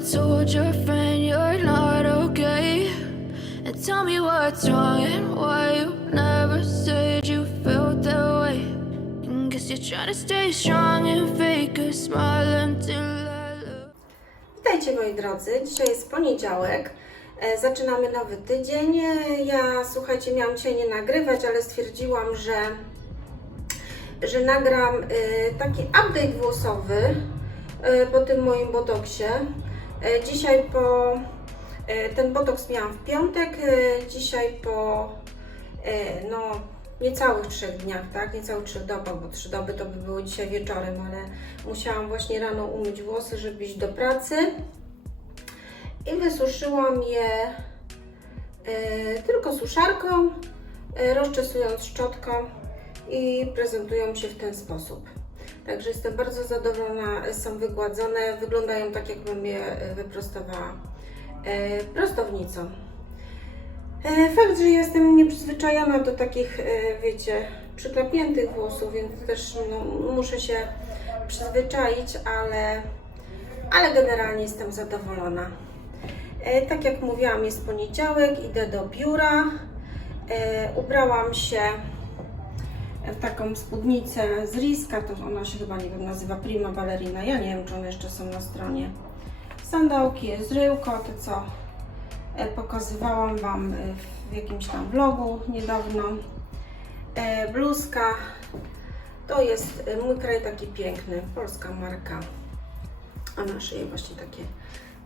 told your friend you're not okay? And tell me what's wrong and why you never said you felt that way. And guess you're trying to stay strong and fake a smile until I look. Witajcie moi drodzy, dzisiaj jest poniedziałek, e, zaczynamy nowy tydzień. E, Ja słuchajcie, miałam dzisiaj nie nagrywać, ale stwierdziłam, że, że nagram e, taki update włosowy po tym moim botoksie. E, Dzisiaj po e, ten botoks miałam w piątek, e, dzisiaj po no, niecałych trzech dniach, tak? Niecałych trzech dobach, bo trzy doby to by było dzisiaj wieczorem, ale musiałam właśnie rano umyć włosy, żeby iść do pracy i wysuszyłam je tylko suszarką, rozczesując szczotką i prezentują się w ten sposób. Także jestem bardzo zadowolona, są wygładzone, wyglądają tak jakbym je e, wyprostowała e, prostownicą. E, Fakt, że jestem nieprzyzwyczajona do takich, wiecie, przyklapniętych włosów, więc też no, muszę się przyzwyczaić, ale, ale generalnie jestem zadowolona. Tak jak mówiłam, jest poniedziałek, idę do biura. Ubrałam się taką spódnicę z Riska, to ona się chyba, nie wiem, nazywa Prima Ballerina. Ja nie wiem, czy one jeszcze są na stronie. Sandałki z ryłko, te co e, pokazywałam Wam e, w jakimś tam vlogu niedawno. E, bluzka to jest mój kraj taki piękny, polska marka. A na szyję właśnie takie,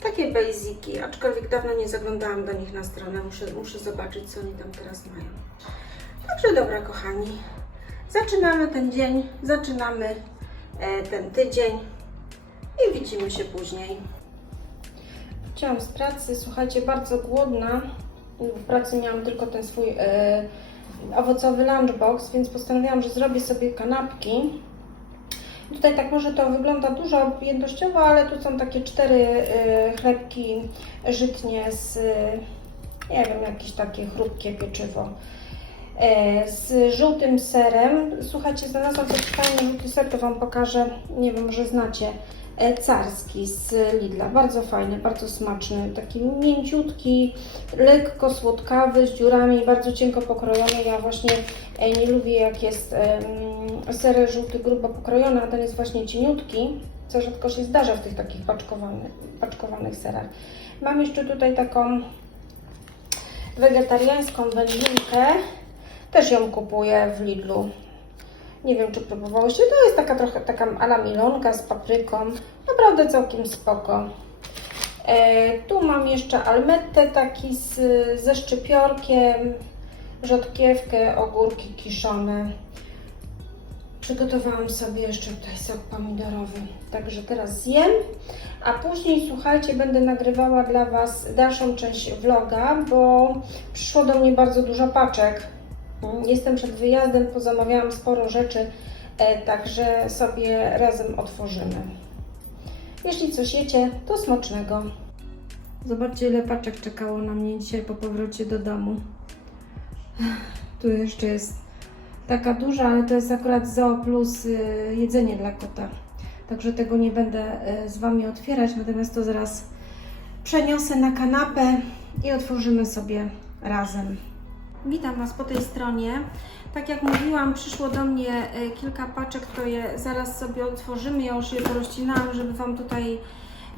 takie basiki, aczkolwiek dawno nie zaglądałam do nich na stronę, muszę, muszę zobaczyć co oni tam teraz mają. Także dobra kochani, zaczynamy ten dzień, zaczynamy e, ten tydzień i widzimy się później. Wróciłam z pracy, słuchajcie, bardzo głodna. W pracy miałam tylko ten swój e, owocowy lunchbox, więc postanowiłam, że zrobię sobie kanapki. Tutaj tak może to wygląda dużo objętościowo, ale tu są takie cztery y, chlebki żytnie z, y, nie wiem, jakieś takie chrupkie pieczywo. E, z żółtym serem. Słuchajcie, znalazłam taki fajny żółty ser, to Wam pokażę, nie wiem, może znacie. E, Carski z Lidla, bardzo fajny, bardzo smaczny, taki mięciutki, lekko słodkawy, z dziurami, bardzo cienko pokrojony. Ja właśnie e, nie lubię jak jest ser żółty grubo pokrojony, a ten jest właśnie cieniutki, co rzadko się zdarza w tych takich paczkowanych, paczkowanych serach. Mam jeszcze tutaj taką wegetariańską wędlinkę, też ją kupuję w Lidlu. Nie wiem, czy próbowałyście. To jest taka trochę taka ala milonka z papryką. Naprawdę całkiem spoko. E, tu mam jeszcze almettę taki z, ze szczypiorkiem, rzodkiewkę, ogórki kiszone. Przygotowałam sobie jeszcze tutaj sok pomidorowy. Także teraz zjem, a później słuchajcie, będę nagrywała dla Was dalszą część vloga, bo przyszło do mnie bardzo dużo paczek. Jestem przed wyjazdem, pozamawiałam sporo rzeczy, e, także sobie razem otworzymy. Jeśli coś jecie, to smacznego. Zobaczcie, ile paczek czekało na mnie dzisiaj po powrocie do domu. Tu jeszcze jest taka duża, ale to jest akurat Zoo Plus y, jedzenie dla kota. Także tego nie będę y, z Wami otwierać, natomiast to zaraz przeniosę na kanapę i otworzymy sobie razem. Witam Was po tej stronie. Tak jak mówiłam, przyszło do mnie e, kilka paczek, to je zaraz sobie otworzymy. Ja już je porozcinałam, żeby Wam tutaj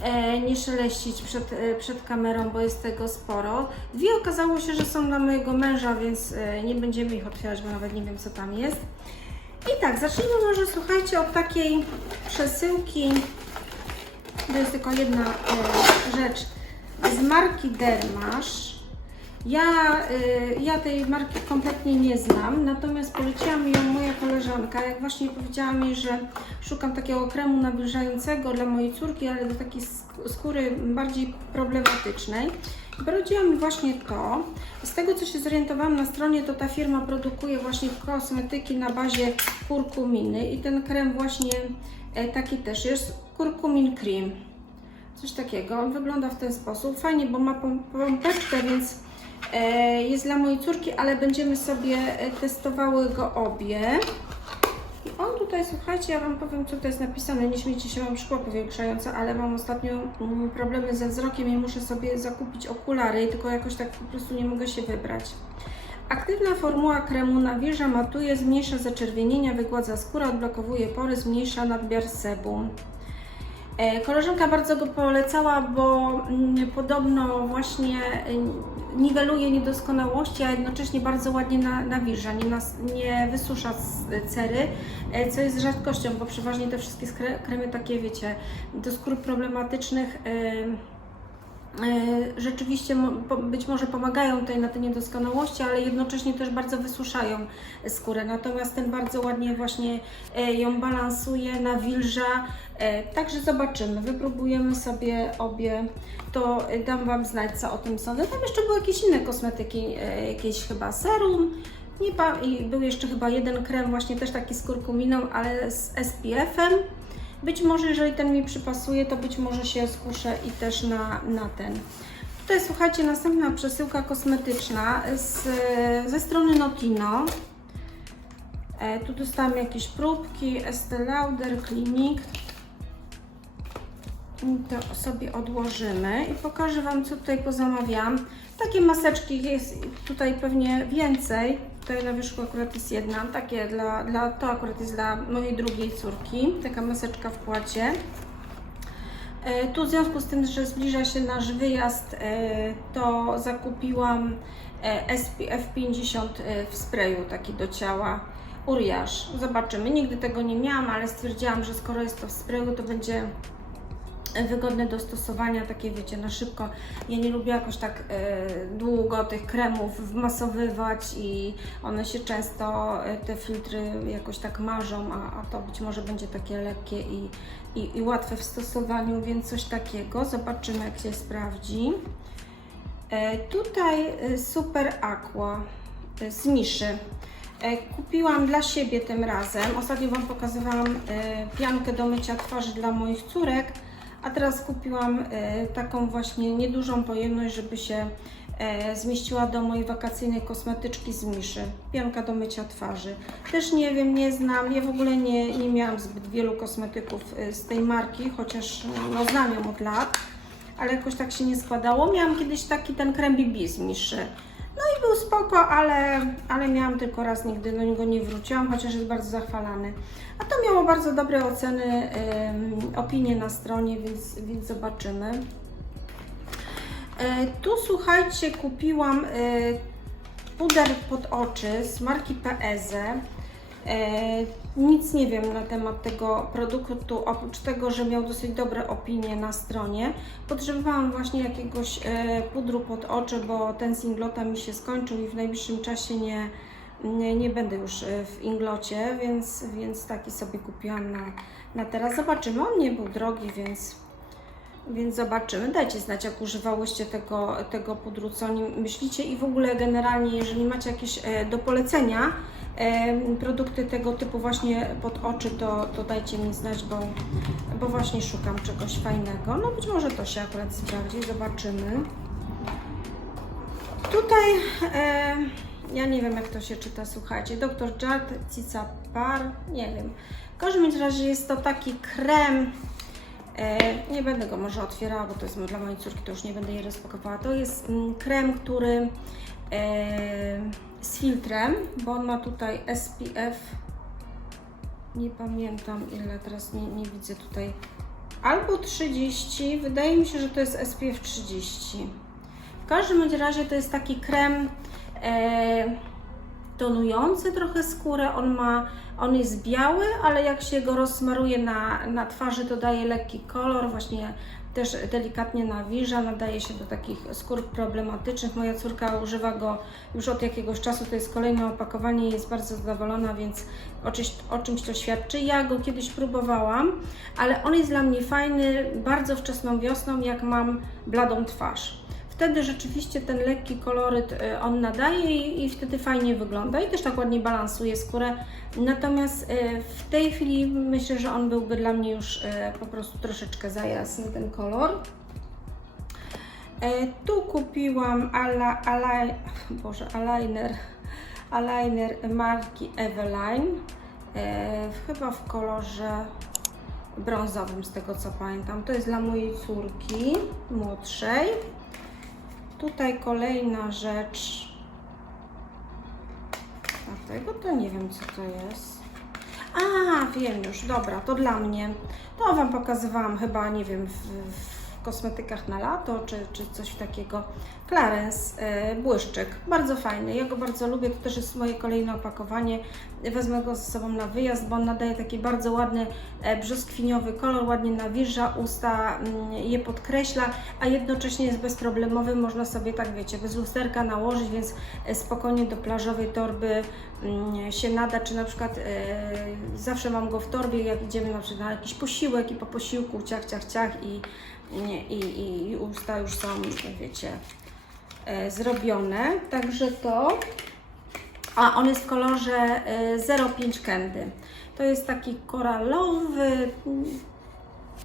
e, nie szeleścić przed, e, przed kamerą, bo jest tego sporo. Dwie okazało się, że są dla mojego męża, więc nie będziemy ich otwierać, bo nawet nie wiem co tam jest. I tak, zacznijmy może słuchajcie od takiej przesyłki. To jest tylko jedna rzecz z marki Dermasz. Ja, y, ja tej marki kompletnie nie znam, natomiast poleciła mi ją moja koleżanka. Jak właśnie powiedziała mi, że szukam takiego kremu nawilżającego dla mojej córki, ale do takiej sk- skóry bardziej problematycznej. I Porodziła mi właśnie to. Z tego co się zorientowałam na stronie, to ta firma produkuje właśnie kosmetyki na bazie kurkuminy i ten krem właśnie e, taki też jest kurkumin cream. Coś takiego. On wygląda w ten sposób. Fajnie, bo ma pom- pompeczkę, więc jest dla mojej córki, ale będziemy sobie e, testowały go obie. I on tutaj słuchajcie, ja Wam powiem, co to jest napisane. Nie śmiejcie się, mam szkło powiększające, ale mam ostatnio mm, problemy ze wzrokiem i muszę sobie zakupić okulary, tylko jakoś tak po prostu nie mogę się wybrać. Aktywna formuła kremu nawilża, matuje, zmniejsza zaczerwienienia, wygładza skórę, odblokowuje pory, zmniejsza nadmiar sebum. E, Koleżanka bardzo go polecała, bo mm, podobno właśnie y, niweluje niedoskonałości, a jednocześnie bardzo ładnie na, nawilża, nie, nas, nie wysusza cery, e, co jest rzadkością, bo przeważnie te wszystkie kremy takie, wiecie, do skór problematycznych rzeczywiście mo- po- być może pomagają tutaj na te niedoskonałości, ale jednocześnie też bardzo wysuszają skórę. Natomiast ten bardzo ładnie właśnie e, ją balansuje, nawilża. E, Także zobaczymy, wypróbujemy sobie obie, to e, dam Wam znać, co o tym sądzę. Tam jeszcze były jakieś inne kosmetyki, e, jakieś chyba serum, nie pa- i był jeszcze chyba jeden krem, właśnie też taki z kurkuminą, ale z SPF-em. Być może, jeżeli ten mi przypasuje, to być może się skuszę i też na, na ten. Tutaj słuchajcie, następna przesyłka kosmetyczna z, ze strony Notino. E, tu dostałam jakieś próbki, Estee Lauder, Clinique. I To sobie odłożymy i pokażę Wam, co tutaj pozamawiam. Takie maseczki jest tutaj pewnie więcej. Tutaj na wierzchu akurat jest jedna. Takie dla, dla, to akurat jest dla mojej drugiej córki. Taka maseczka w płacie. E, Tu w związku z tym, że zbliża się nasz wyjazd, e, to zakupiłam e, SPF 50 e, w sprayu taki do ciała. Uriaż. Zobaczymy. Nigdy tego nie miałam, ale stwierdziłam, że skoro jest to w sprayu, to będzie wygodne do stosowania, takie wiecie, na szybko. Ja nie lubię jakoś tak e, długo tych kremów wmasowywać i one się często, e, te filtry jakoś tak marzą, a, a to być może będzie takie lekkie i, i, i łatwe w stosowaniu, więc coś takiego. Zobaczymy, jak się sprawdzi. E, tutaj Super Aqua z Miszy. Kupiłam dla siebie tym razem. Ostatnio Wam pokazywałam piankę do mycia twarzy dla moich córek, a teraz kupiłam e, taką właśnie niedużą pojemność, żeby się e, zmieściła do mojej wakacyjnej kosmetyczki z Miszy. Pianka do mycia twarzy. Też nie wiem, nie znam, ja w ogóle nie, nie miałam zbyt wielu kosmetyków e, z tej marki, chociaż no, znam ją od lat, ale jakoś tak się nie składało. Miałam kiedyś taki ten krem BB z Miszy. No i był spoko, ale, ale miałam tylko raz, nigdy do niego nie wróciłam, chociaż jest bardzo zachwalany. A to miało bardzo dobre oceny, ym, opinie na stronie, więc, więc zobaczymy. E, tu słuchajcie, kupiłam e, puder pod oczy z marki Peeze. E, nic nie wiem na temat tego produktu, oprócz tego, że miał dosyć dobre opinie na stronie. Potrzebowałam właśnie jakiegoś e, pudru pod oczy, bo ten z Inglota mi się skończył i w najbliższym czasie nie, nie, nie będę już e, w Inglocie, więc, więc taki sobie kupiłam na, na teraz. Zobaczymy, on nie był drogi, więc, więc zobaczymy. Dajcie znać, jak używałyście tego, tego pudru, co o nim myślicie i w ogóle generalnie, jeżeli macie jakieś e, do polecenia, em, produkty tego typu właśnie pod oczy, to, to dajcie mi znać, bo, bo właśnie szukam czegoś fajnego. No być może to się akurat sprawdzi, zobaczymy. Tutaj e, ja nie wiem jak to się czyta, słuchajcie. Dr. Jart Cica Par, nie wiem. W każdym razie jest to taki krem. E, nie będę go może otwierała, bo to jest dla mojej córki, to już nie będę jej rozpakowała. To jest mm, krem, który e, z filtrem, bo on ma tutaj SPF. Nie pamiętam ile, teraz nie, nie widzę tutaj. Albo 30, wydaje mi się, że to jest SPF 30. W każdym razie to jest taki krem e, tonujący trochę skórę. On ma, on jest biały, ale jak się go rozsmaruje na, na twarzy, to daje lekki kolor, właśnie też delikatnie nawilża, nadaje się do takich skór problematycznych. Moja córka używa go już od jakiegoś czasu, to jest kolejne opakowanie jest bardzo zadowolona, więc o czymś, o czymś to świadczy. Ja go kiedyś próbowałam, ale on jest dla mnie fajny bardzo wczesną wiosną, jak mam bladą twarz. Wtedy rzeczywiście ten lekki koloryt y, on nadaje i, i wtedy fajnie wygląda i też tak ładnie balansuje skórę. Natomiast y, w tej chwili myślę, że on byłby dla mnie już y, po prostu troszeczkę za jasny ten kolor. E, Tu kupiłam ala, ala, Boże, eyeliner, eyeliner marki Eveline. e, chyba w kolorze brązowym, z tego co pamiętam. To jest dla mojej córki młodszej. Tutaj kolejna rzecz. A tego to nie wiem, co to jest. A, wiem już, dobra, to dla mnie. To Wam pokazywałam chyba, nie wiem, w, w kosmetykach na lato, czy, czy coś takiego. Clarence e, błyszczyk, bardzo fajny, ja go bardzo lubię, to też jest moje kolejne opakowanie. Wezmę go ze sobą na wyjazd, bo on nadaje taki bardzo ładny e, brzoskwiniowy kolor, ładnie nawilża usta, mm, je podkreśla, a jednocześnie jest bezproblemowy, można sobie tak wiecie, bez lusterka nałożyć, więc e, spokojnie do plażowej torby mm, się nada, czy na przykład zawsze mam go w torbie, jak idziemy na przykład na jakiś posiłek i po posiłku ciach, ciach, ciach i, i, i, i usta już są, wiecie, e, zrobione, także to a on jest w kolorze e, 05 Candy. To jest taki koralowy,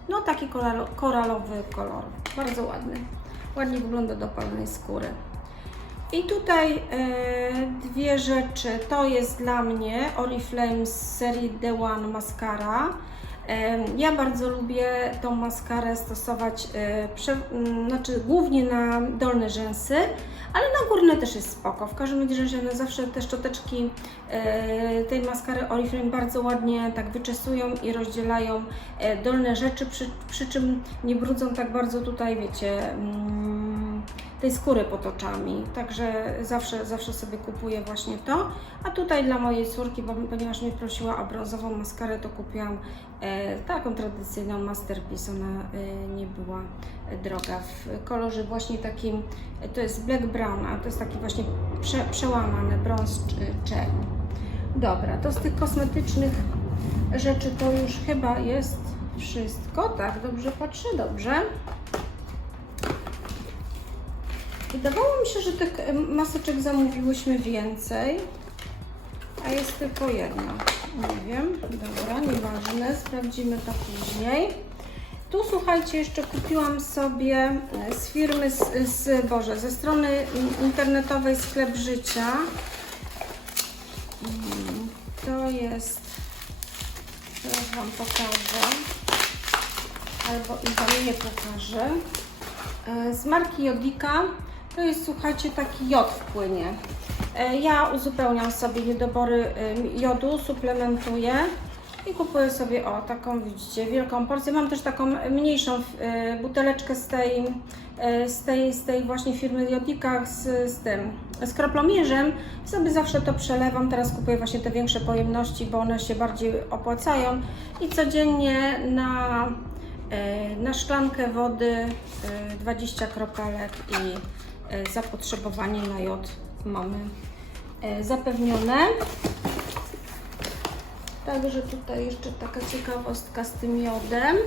no taki koralo, koralowy kolor. Bardzo ładny. Ładnie wygląda do pełnej skóry. I tutaj e, dwie rzeczy. To jest dla mnie Oriflame z serii The One Mascara. Ja bardzo lubię tą maskarę stosować e, prze, znaczy głównie na dolne rzęsy, ale na górne też jest spoko. W każdym razie one zawsze te szczoteczki e, tej maskary Oriflame bardzo ładnie tak wyczesują i rozdzielają e, dolne rzeczy, przy, przy czym nie brudzą tak bardzo tutaj, wiecie, mm, tej skóry pod oczami. Także zawsze, zawsze sobie kupuję właśnie to. A tutaj dla mojej córki, bo, ponieważ mnie prosiła o brązową maskarę, to kupiłam e, taką tradycyjną Masterpiece. Ona e, nie była droga w kolorze właśnie takim, e, to jest black brown, a to jest taki właśnie prze, przełamany brąz czy czerń. Dobra, to z tych kosmetycznych rzeczy to już chyba jest wszystko. Tak, dobrze patrzę, dobrze. Wydawało mi się, że tych maseczek zamówiłyśmy więcej, a jest tylko jedna. Nie wiem, dobra, nieważne, sprawdzimy to później. Tu słuchajcie, jeszcze kupiłam sobie e, z firmy, z, z Boże, ze strony in- internetowej Sklep Życia. Mm, To jest, teraz Wam pokażę, albo i Wam nie pokażę. E, Z marki Jodika to jest, słuchajcie, taki jod w płynie. E, Ja uzupełniam sobie niedobory jodu, suplementuję i kupuję sobie, o, taką, widzicie, wielką porcję. Mam też taką mniejszą e, buteleczkę z tej, e, z tej, z tej właśnie firmy Jodika z, z tym, z kroplomierzem. Sobie zawsze to przelewam. Teraz kupuję właśnie te większe pojemności, bo one się bardziej opłacają. I codziennie na Na szklankę wody e, 20 kropelek i zapotrzebowanie na jod mamy e, zapewnione. Także tutaj jeszcze taka ciekawostka z tym jodem.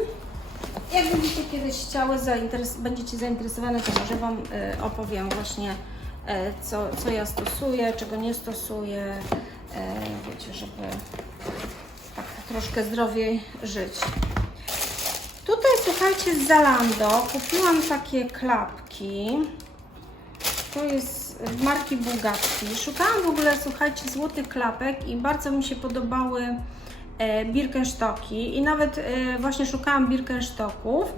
Jak będziecie kiedyś chciały, zainteres- będziecie zainteresowane, to może Wam e, opowiem właśnie e, co, co ja stosuję, czego nie stosuję. E, Wiecie, żeby tak troszkę zdrowiej żyć. Tutaj słuchajcie z Zalando kupiłam takie klapki. To jest marki Bugatti. Szukałam w ogóle, słuchajcie, złotych klapek i bardzo mi się podobały e, Birkenstocki i nawet e, właśnie szukałam Birkenstocków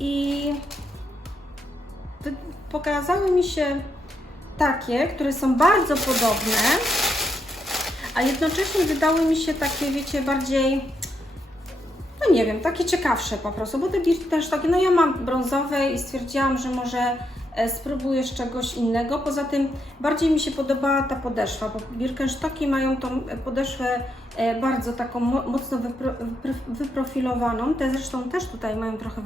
i pokazały mi się takie, które są bardzo podobne, a jednocześnie wydały mi się takie, wiecie, bardziej no nie wiem, takie ciekawsze po prostu, bo te Birkenstocki, no ja mam brązowe i stwierdziłam, że może e, spróbuję z czegoś innego. Poza tym bardziej mi się podobała ta podeszwa, bo Birkenstocki mają tą podeszwę e, bardzo taką mo- mocno wypro, wypro, wyprofilowaną. Te zresztą też tutaj mają trochę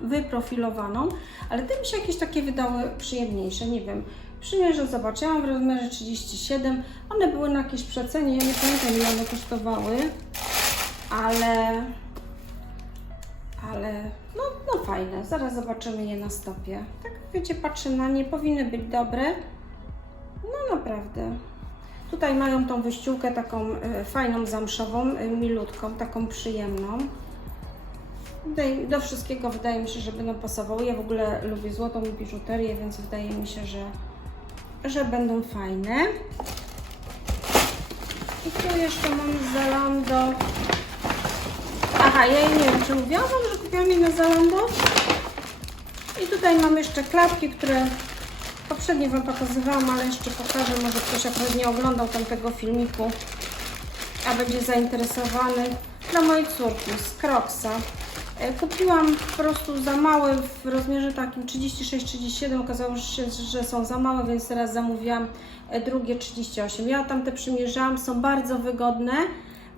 wyprofilowaną, ale te mi się jakieś takie wydały przyjemniejsze, nie wiem. Przymierzę, zobaczyłam w rozmiarze 37. One były na jakiejś przecenie, ja nie pamiętam ile one kosztowały ale ale no fajne. Zaraz zobaczymy je na stopie. Tak wiecie, patrzę na nie, powinny być dobre. No naprawdę. Tutaj mają tą wyściółkę taką e, fajną, zamszową, e, milutką, taką przyjemną. Do wszystkiego wydaje mi się, że będą pasowały. Ja w ogóle lubię złotą biżuterię, więc wydaje mi się, że, że będą fajne. I tu jeszcze mam z Zalando. Aha, ja jej nie wiem, czy mówiłam że kupiłam je na Zalando. I tutaj mam jeszcze klapki, które poprzednio Wam pokazywałam, ale jeszcze pokażę, może ktoś akurat nie oglądał tamtego filmiku, a będzie zainteresowany. Dla mojej córki z Crocsa. E, Kupiłam po prostu za małe w rozmiarze takim 36-37. Okazało się, że są za małe, więc teraz zamówiłam e, drugie 38. Ja tamte przymierzałam, są bardzo wygodne.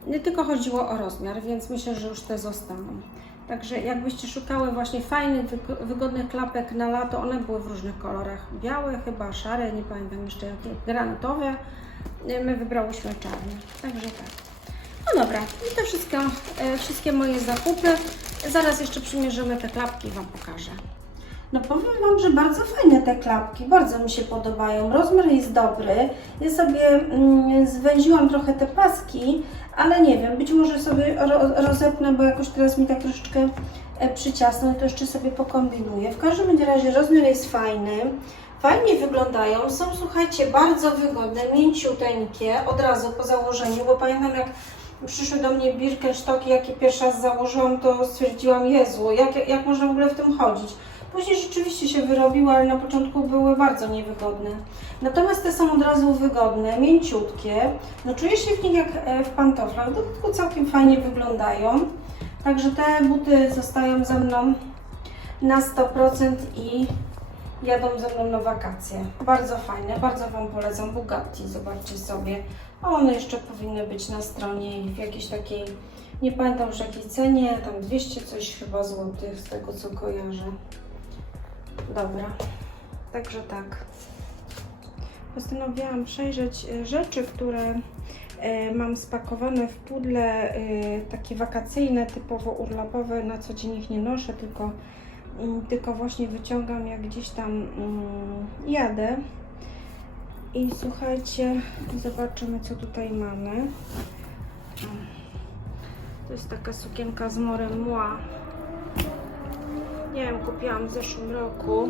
Nie tylko chodziło o rozmiar, więc myślę, że już te zostaną. Także jakbyście szukały właśnie fajnych, wygo- wygodnych klapek na lato, one były w różnych kolorach. Białe, chyba szare, nie pamiętam jeszcze jakie, granatowe. My wybrałyśmy czarne. Także tak. No dobra, i to wszystko, e, wszystkie moje zakupy. Zaraz jeszcze przymierzymy te klapki i Wam pokażę. No powiem Wam, że bardzo fajne te klapki, bardzo mi się podobają. Rozmiar jest dobry. Ja sobie mm, zwęziłam trochę te paski, ale nie wiem, być może sobie ro, rozepnę, bo jakoś teraz mi tak troszeczkę e, przyciasną i to jeszcze sobie pokombinuję. W każdym razie rozmiar jest fajny. Fajnie wyglądają, są słuchajcie bardzo wygodne, mięciuteńkie od razu po założeniu, bo pamiętam jak przyszły do mnie Birkenstocki, jakie pierwszy raz założyłam, to stwierdziłam, Jezu, jak, jak można w ogóle w tym chodzić? Później rzeczywiście się wyrobiły, ale na początku były bardzo niewygodne. Natomiast te są od razu wygodne, mięciutkie. No czuję się w nich jak e, w pantoflach, w dodatku całkiem fajnie wyglądają. Także te buty zostają ze mną na 100% i jadą ze mną na wakacje. Bardzo fajne, bardzo Wam polecam. Bugatti, zobaczcie sobie. A one jeszcze powinny być na stronie w jakiejś takiej, nie pamiętam już jakiej cenie, tam 200 coś chyba złotych z tego co kojarzę. Dobra, także tak. Postanowiłam przejrzeć e, rzeczy, które e, mam spakowane w pudle e, takie wakacyjne, typowo urlopowe. Na co dzień ich nie noszę, tylko, mm, tylko właśnie wyciągam jak gdzieś tam mm, jadę. I słuchajcie, zobaczymy co tutaj mamy. To jest taka sukienka z morem mła. Nie wiem, kupiłam w zeszłym roku.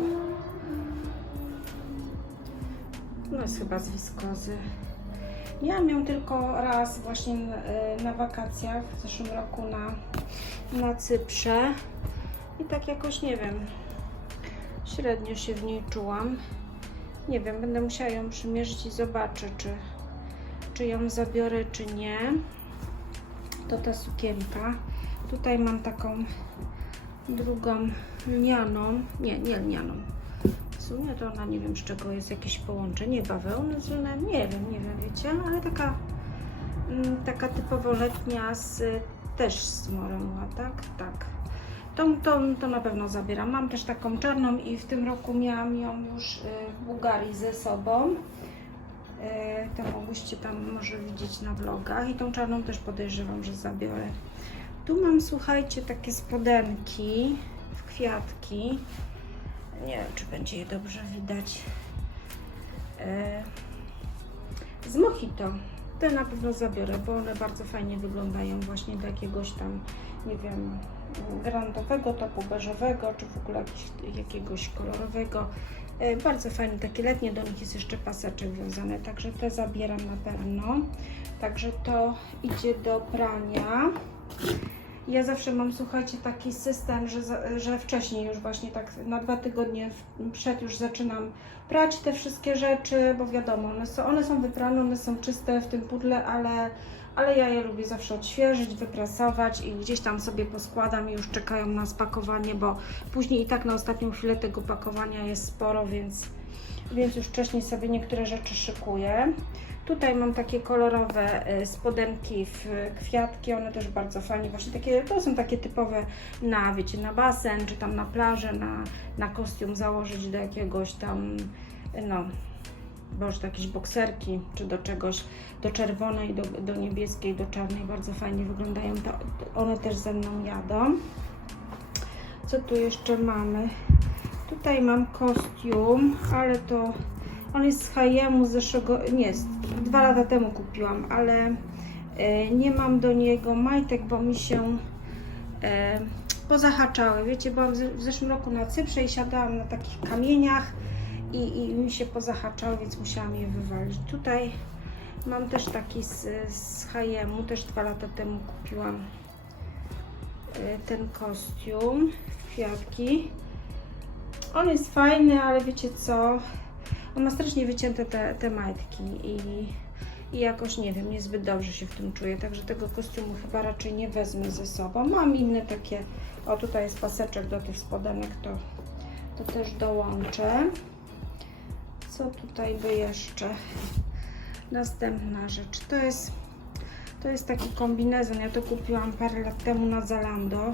No jest chyba z wiskozy. Miałam ją tylko raz właśnie na, na wakacjach w zeszłym roku na, na Cyprze. I tak jakoś nie wiem, średnio się w niej czułam. Nie wiem, będę musiała ją przymierzyć i zobaczę, czy, czy ją zabiorę, czy nie. To ta sukienka. Tutaj mam taką drugą lnianą, nie, nie lnianą. W sumie to ona nie wiem z czego jest jakieś połączenie bawełny z lnem, nie wiem, nie wiem, wiecie, ale taka mm, taka typowo letnia z też z morem, tak? Tak. Tą, tą, to na pewno zabieram. Mam też taką czarną i w tym roku miałam ją już y, w Bułgarii ze sobą. Y, To mogłyście tam może widzieć na vlogach i tą czarną też podejrzewam, że zabiorę. Tu mam, słuchajcie, takie spodenki w kwiatki. Nie wiem, czy będzie je dobrze widać. E, Z Mojito. Te na pewno zabiorę, bo one bardzo fajnie wyglądają właśnie do jakiegoś tam, nie wiem, granatowego topu beżowego, czy w ogóle jakiegoś kolorowego. E, Bardzo fajne, takie letnie, do nich jest jeszcze paseczek wiązany, także te zabieram na pewno. Także to idzie do prania. Ja zawsze mam, słuchajcie, taki system, że, że wcześniej już właśnie tak na dwa tygodnie przed już zaczynam prać te wszystkie rzeczy, bo wiadomo, one są, one są wyprane, one są czyste w tym pudle, ale, ale ja je lubię zawsze odświeżyć, wyprasować i gdzieś tam sobie poskładam i już czekają na spakowanie, bo później i tak na ostatnią chwilę tego pakowania jest sporo, więc, więc już wcześniej sobie niektóre rzeczy szykuję. Tutaj mam takie kolorowe e, spodenki w kwiatki, one też bardzo fajnie, właśnie takie, to są takie typowe na, wiecie, na basen, czy tam na plażę, na, na kostium założyć do jakiegoś tam, no, boże, to jakieś bokserki, czy do czegoś, do czerwonej, do, do niebieskiej, do czarnej, bardzo fajnie wyglądają, to, one też ze mną jadą. Co tu jeszcze mamy? Tutaj mam kostium, ale to on jest z H&M zeszłego, nie, z- dwa lata temu kupiłam, ale e, nie mam do niego majtek, bo mi się e, pozahaczały. Wiecie, byłam w ze- w zeszłym roku na Cyprze i siadałam na takich kamieniach i, i mi się pozahaczały, więc musiałam je wywalić. Tutaj Mam też taki z, z H&M, też dwa lata temu kupiłam y, ten kostium, kwiatki. On jest fajny, ale wiecie co? On ma strasznie wycięte te, te majtki i, i jakoś nie wiem, niezbyt dobrze się w tym czuję, także tego kostiumu chyba raczej nie wezmę ze sobą. Mam inne takie, o tutaj jest paseczek do tych spodenek, to, to też dołączę. Co tutaj by jeszcze? Następna rzecz, to jest, to jest taki kombinezon, ja to kupiłam parę lat temu na Zalando.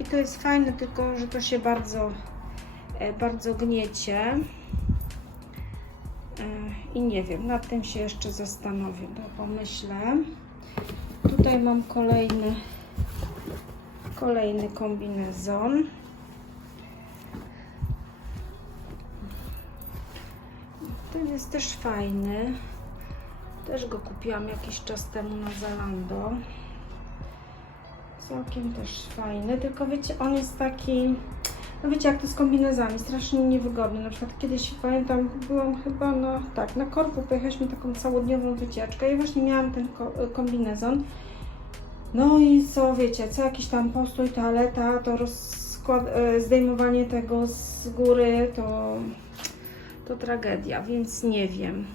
I to jest fajne, tylko że to się bardzo, bardzo gniecie. E, I nie wiem, nad tym się jeszcze zastanowię, to pomyślę. Tutaj mam kolejny, kolejny kombinezon. Ten jest też fajny. Też go kupiłam jakiś czas temu na Zalando. Całkiem też fajny, tylko wiecie, on jest taki, no wiecie jak to z kombinezami, strasznie niewygodny. Na przykład kiedyś pamiętam, byłam chyba na, tak, na korpu, pojechaliśmy taką całodniową wycieczkę i właśnie miałam ten ko kombinezon. No i co wiecie, co jakiś tam postój, toaleta, to rozkład, e, zdejmowanie tego z góry, to, to tragedia, więc nie wiem.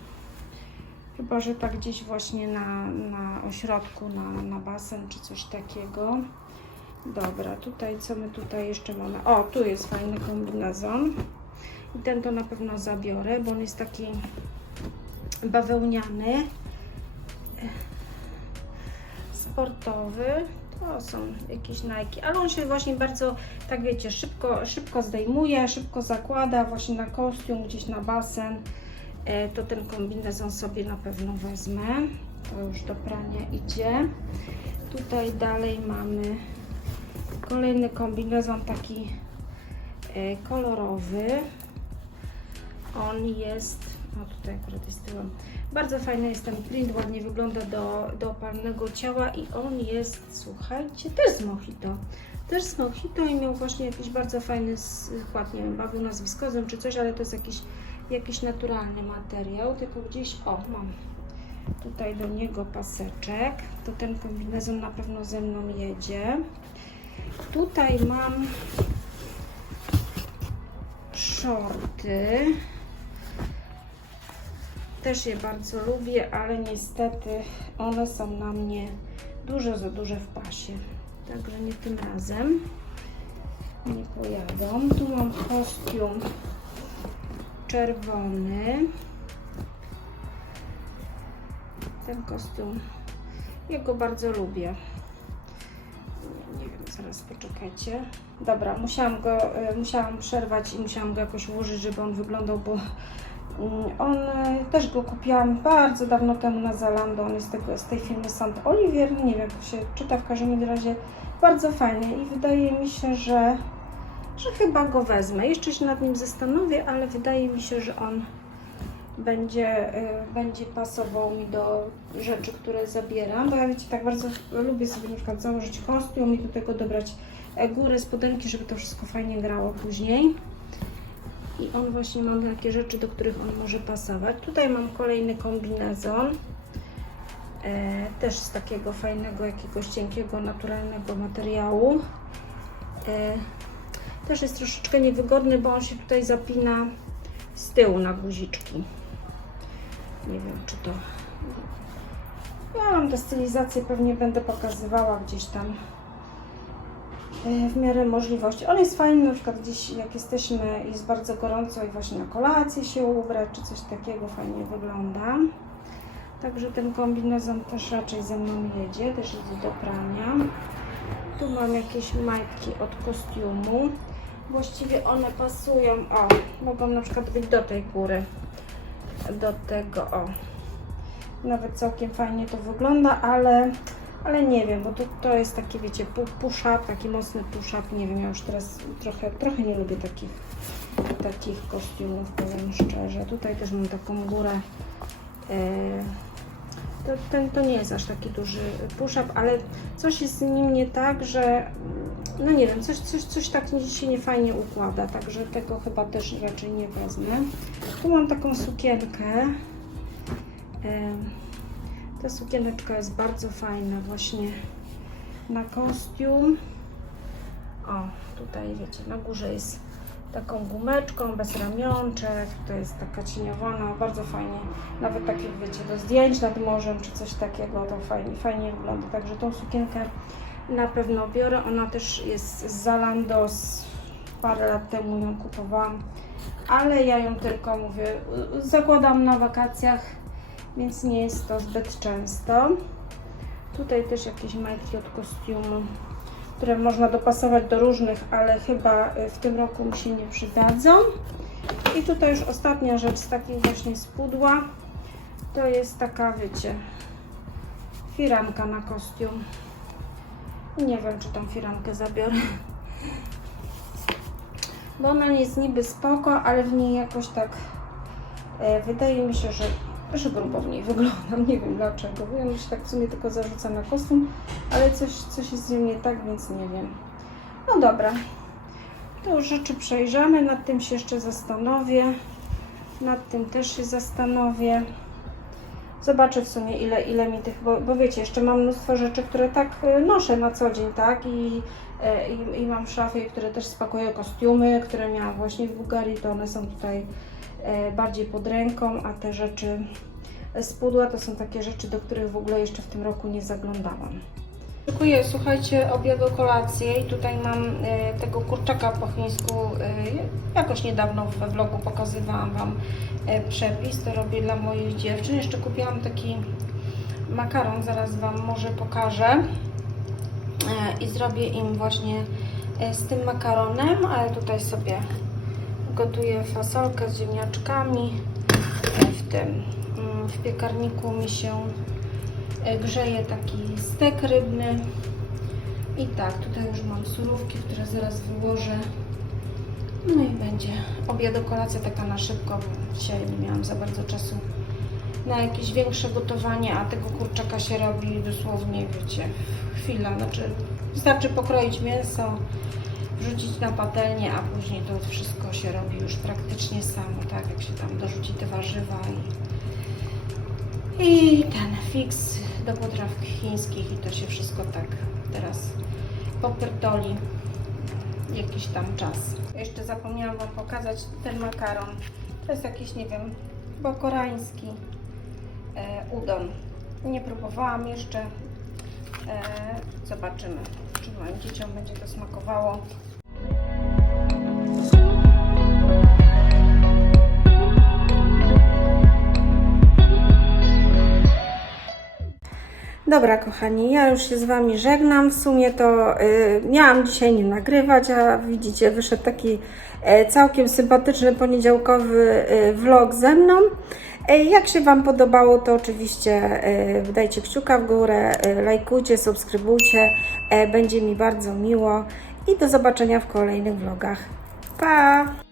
Chyba, że tak gdzieś właśnie na, na ośrodku, na, na basen czy coś takiego. Dobra, tutaj co my tutaj jeszcze mamy? O, tu jest fajny kombinezon. I ten to na pewno zabiorę, bo on jest taki bawełniany. Sportowy. To są jakieś Nike, ale on się właśnie bardzo, tak wiecie, szybko, szybko zdejmuje, szybko zakłada właśnie na kostium, gdzieś na basen. E, to ten kombinezon sobie na pewno wezmę. To już do prania idzie. Tutaj dalej mamy kolejny kombinezon taki e, kolorowy. On jest, o tutaj akurat jest tyłem. Bardzo fajny jest ten print, ładnie wygląda do, do opalnego ciała i on jest, słuchajcie, też z mojito. Też z mojito i miał właśnie jakiś bardzo fajny skład, nie wiem, wiskozą czy coś, ale to jest jakiś jakiś naturalny materiał, tylko gdzieś, o mam tutaj do niego paseczek, to ten kombinezon na pewno ze mną jedzie. Tutaj mam shorty, też je bardzo lubię, ale niestety one są na mnie dużo za duże w pasie, także nie tym razem nie pojadą. Tu mam kostium czerwony. Ten kostium, ja go bardzo lubię. Nie, wiem, zaraz poczekajcie. Dobra, musiałam go, y, musiałam przerwać i musiałam go jakoś ułożyć, żeby on wyglądał, bo mm, on y, też go kupiłam bardzo dawno temu na Zalando. On jest tego, z tej firmy St. Olivier. Nie wiem, jak to się czyta, w każdym razie bardzo fajny i wydaje mi się, że że chyba go wezmę. Jeszcze się nad nim zastanowię, ale wydaje mi się, że on będzie, y, będzie pasował mi do rzeczy, które zabieram. Bo ja wiecie, tak bardzo lubię sobie na przykład założyć kostium i do tego dobrać e, górę, spodenki, żeby to wszystko fajnie grało później. I on właśnie mam takie rzeczy, do których on może pasować. Tutaj mam kolejny kombinezon. E, też z takiego fajnego, jakiegoś cienkiego, naturalnego materiału. E, też jest troszeczkę niewygodny, bo on się tutaj zapina z tyłu na guziczki. Nie wiem, czy to... Ja mam tę stylizację, pewnie będę pokazywała gdzieś tam e, w miarę możliwości. On jest fajny, na przykład gdzieś jak jesteśmy, jest bardzo gorąco i właśnie na kolację się ubrać, czy coś takiego fajnie wygląda. Także ten kombinezon też raczej ze mną jedzie, też jedzie do prania. Tu mam jakieś majtki od kostiumu. Właściwie one pasują, o, mogą na przykład być do tej góry, do tego, o. Nawet całkiem fajnie to wygląda, ale, ale nie wiem, bo to, to jest taki, wiecie, push-up, taki mocny push-up, nie wiem, ja już teraz trochę, trochę nie lubię takich, takich kostiumów, powiem szczerze. Tutaj też mam taką górę, e, to, ten, to nie jest aż taki duży push-up, ale coś jest z nim nie tak, że no nie wiem, coś, coś, coś tak się nie fajnie układa, także tego chyba też raczej nie wezmę. Tu mam taką sukienkę Ta sukieneczka jest bardzo fajna właśnie na kostium. O, tutaj wiecie, na górze jest taką gumeczką, bez ramionczek, to jest taka cieniowana, bardzo fajnie, nawet takie wiecie, do zdjęć nad morzem, czy coś takiego, to fajnie, fajnie wygląda, także tą sukienkę na pewno biorę, ona też jest z Zalando, z parę lat temu ją kupowałam, ale ja ją tylko, mówię, zakładam na wakacjach, więc nie jest to zbyt często. Tutaj też jakieś majtki od kostiumu, które można dopasować do różnych, ale chyba y, w tym roku mi się nie przydadzą. I tutaj już ostatnia rzecz z takich właśnie z pudła. To jest taka, wiecie, firanka na kostium. Nie wiem, czy tą firankę zabiorę. Bo ona jest niby spoko, ale w niej jakoś tak e, wydaje mi się, że, że grubo w niej wyglądam. Nie wiem dlaczego. Ja mi się tak w sumie tylko zarzuca na kostium, ale coś, coś jest z nią nie tak, więc nie wiem. No dobra. To już rzeczy przejrzamy, nad tym się jeszcze zastanowię. Nad tym też się zastanowię. Zobaczę w sumie ile, ile mi tych, bo, bo wiecie, jeszcze mam mnóstwo rzeczy, które tak e, noszę na co dzień, tak? I, e, i, i mam w szafie, które też spakuję kostiumy, które miałam właśnie w Bułgarii, to one są tutaj e, bardziej pod ręką, a te rzeczy z pudła to są takie rzeczy, do których w ogóle jeszcze w tym roku nie zaglądałam. Szykuję, słuchajcie, obiadu kolację i tutaj mam e, tego kurczaka po chińsku. E, jakoś niedawno we vlogu pokazywałam Wam e, przepis. To robię dla moich dziewczyn. Jeszcze kupiłam taki makaron, zaraz Wam może pokażę. E, I zrobię im właśnie e, z tym makaronem, ale tutaj sobie gotuję fasolkę z ziemniaczkami. W tym, mm, w piekarniku mi się E, grzeje taki stek rybny. I tak, tutaj już mam surówki, które zaraz wyłożę. No i będzie obiad, kolacja taka na szybko, bo dzisiaj nie miałam za bardzo czasu na jakieś większe gotowanie, a tego kurczaka się robi dosłownie, wiecie, chwila. Znaczy, wystarczy pokroić mięso, wrzucić na patelnię, a później to wszystko się robi już praktycznie samo, tak, jak się tam dorzuci te warzywa i i ten fix do potraw chińskich i to się wszystko tak teraz popierdoli jakiś tam czas. Jeszcze zapomniałam Wam pokazać ten makaron. To jest jakiś, nie wiem, chyba koreański e, udon. Nie próbowałam jeszcze. E, zobaczymy, czy moim dzieciom będzie to smakowało. Dobra, kochani, ja już się z Wami żegnam. W sumie to y, miałam dzisiaj nie nagrywać, a widzicie, wyszedł taki e, całkiem sympatyczny poniedziałkowy y, vlog ze mną. E, jak się Wam podobało, to oczywiście y, dajcie kciuka w górę, y, lajkujcie, subskrybujcie. Będzie mi bardzo miło i do zobaczenia w kolejnych vlogach. Pa!